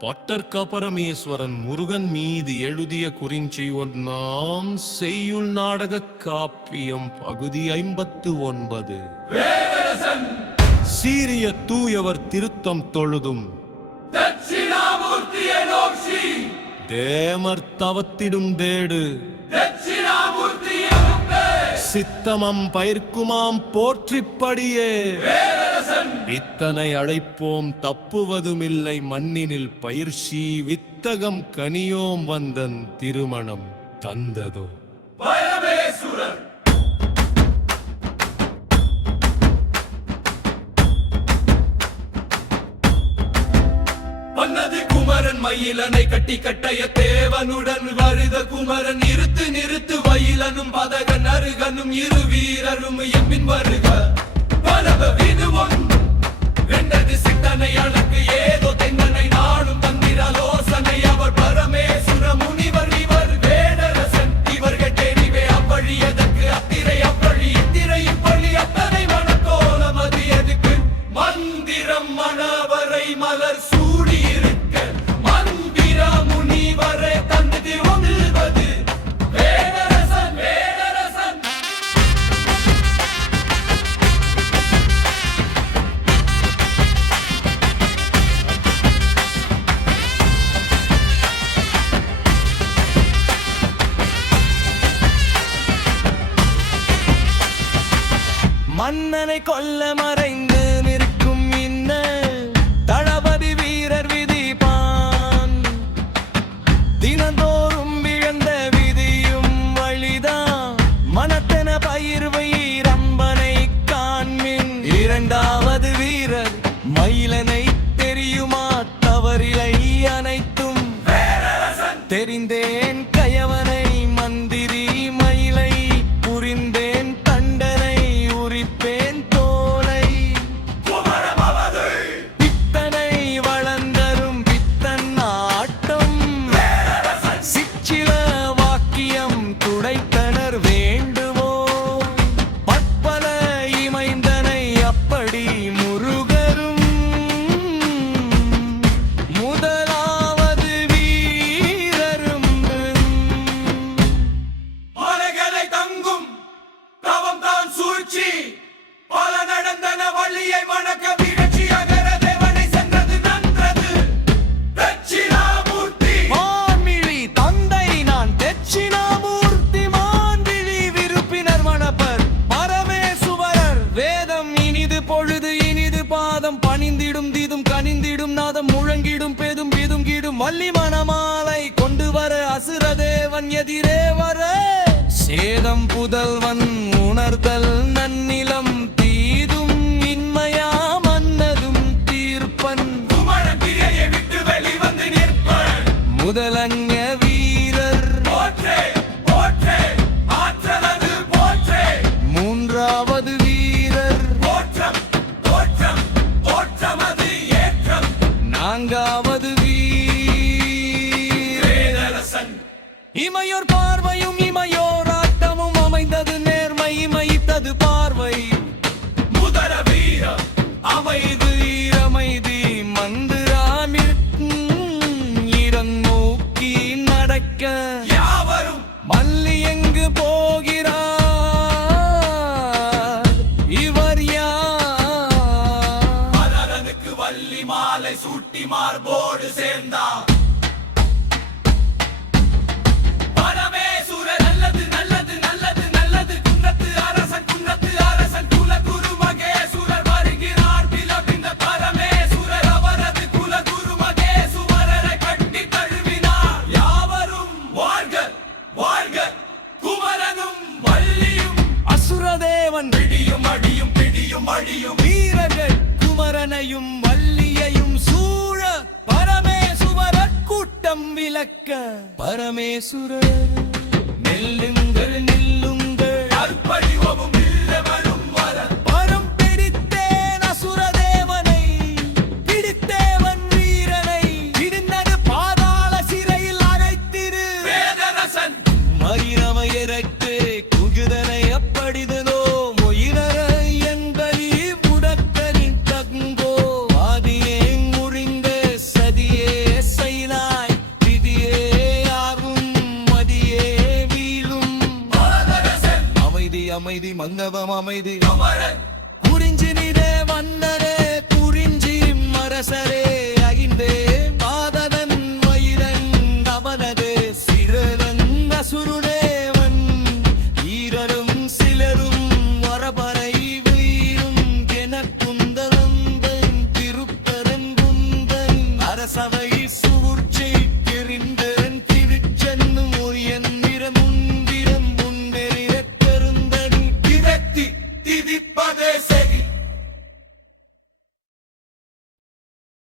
பட்டர்க்க பரமேஸ்வரன் முருகன் மீது எழுதிய குறிஞ்சி ஒன்னாம் செய்யுள் நாடக காப்பியம் பகுதி 59. சீரிய தூயவர் திருத்தம் தொழுதும் தேமர் தவத்திடும் தேடு சித்தமம் பயிர்க்குமாம் போற்றிப்படியே இத்தனை அழைப்போம் தப்புவதுமில்லை மண்ணினில் பயிர்ச்சி வித்தகம் கனியோம் வந்தன் திருமணம் தந்ததோ குமரன் மயிலனை கட்டி கட்டைய தேவனுடன் வருத குமரன் நிறுத்து நிறுத்து வயிலனும் பதகன் அருகனும் இரு வீரரும் எம்பின் வருக பரவ விடுவோம் வெண்டது சித்தனை அழகு ஏதோ தென்னனை நாடும் தந்திரலோசனை அவர் பரமேசுர முனிவர் இவர் வேடரசன் இவர்கள் தெரிவே அவ்வழி எதற்கு அத்திரை அவ்வழி இத்திரை இப்பழி அத்தனை மனக்கோலம் அது எதுக்கு மந்திரம் மணவரை மலர் சூடியிருக்க மந்திர முனிவரை தந்தது ஒன்றுவது வேடரசன் வேடரசன் மன்னனை கொல்ல மறைந்து நிற்கும் இன்ன தளபதி வீரர் விதிப்பான் தினந்தோறும் விழுந்த விதியும் வழிதான் மனத்தென பயிர்வை ரம்பனை காண்மின் இரண்டாவது வீரர் மயிலனை தெரியுமா தவறிலை அனைத்தும் தெரிந்தேன் கயவனை மந்திரி மயிலை புரிந்தேன் தண்டனை உரிப்பேன் தோலை பித்தனை வளர்ந்தரும் பித்தன் ஆட்டம் சிச்சில வாக்கியம் துடைத்தனர் வேண்டுமோ பற்பல இமைந்தனை அப்படி முருகரும் முதலாவது வீரரும் மலைகளை தங்கும் தவம் தான் சூழ்ச்சி பல நடந்தன வள்ளியை வணக்க வீழ்ச்சி அகர தேவனை சென்றது நன்றது தட்சிணாமூர்த்தி மான்மிழி தந்தை நான் தட்சிணாமூர்த்தி மான்விழி விருப்பினர் மணப்பர் பரமேசுவரர் வேதம் இனிது பொழுது இனிது பாதம் பணிந்திடும் தீதும் கனிந்திடும் நாதம் முழங்கிடும் பேதும் பீதும் வள்ளி மணமாலை கொண்டு வர அசுர தேவன் எதிரே வர சேதம் புதல்வன் உணர்தல் நன்னிலம் தீதும் இன்மையா மன்னதும் தீர்ப்பன் விட்டு வெளிவந்து நிற்பன் முதலங்க வீரர் மூன்றாவது வீரர் நான்காவது வீரரசன் இமையோர் பார்வையும் இமையோர் ஆட்டமும் அமைந்தது நேர்மை இமைத்தது பார்வை முதல வீர அமைது ஈரமைதி மந்திராமில் இறங்கூக்கி நடக்க யாவரும் மல்லி எங்கு போகிறார் இவர் யாருக்கு வள்ளி மாலை சூட்டி மார்போடு சேர்ந்தார் வீரர்கள் குமரனையும் வள்ளியையும் சூழ பரமேசுவரர் கூட்டம் விளக்க பரமேசுரர் நெல்லுங்கள் நில்லுங்கள் அற்பழிவமும் இல்லவரும் வர பரம் பிடித்தேன் அசுர தேவனை பிடித்தேவன் வீரனை இடிந்தது பாதாள சிறையில் அழைத்திரு வேதரசன் மயிரமையரட்டு குகுதனை அப்படிதனோ முறிந்த சதியே அமைதி மன்னவம் அமைதி அமரன் குறிஞ்சி நிறே வண்ணரே குறிஞ்சி மரசரே அகிந்தே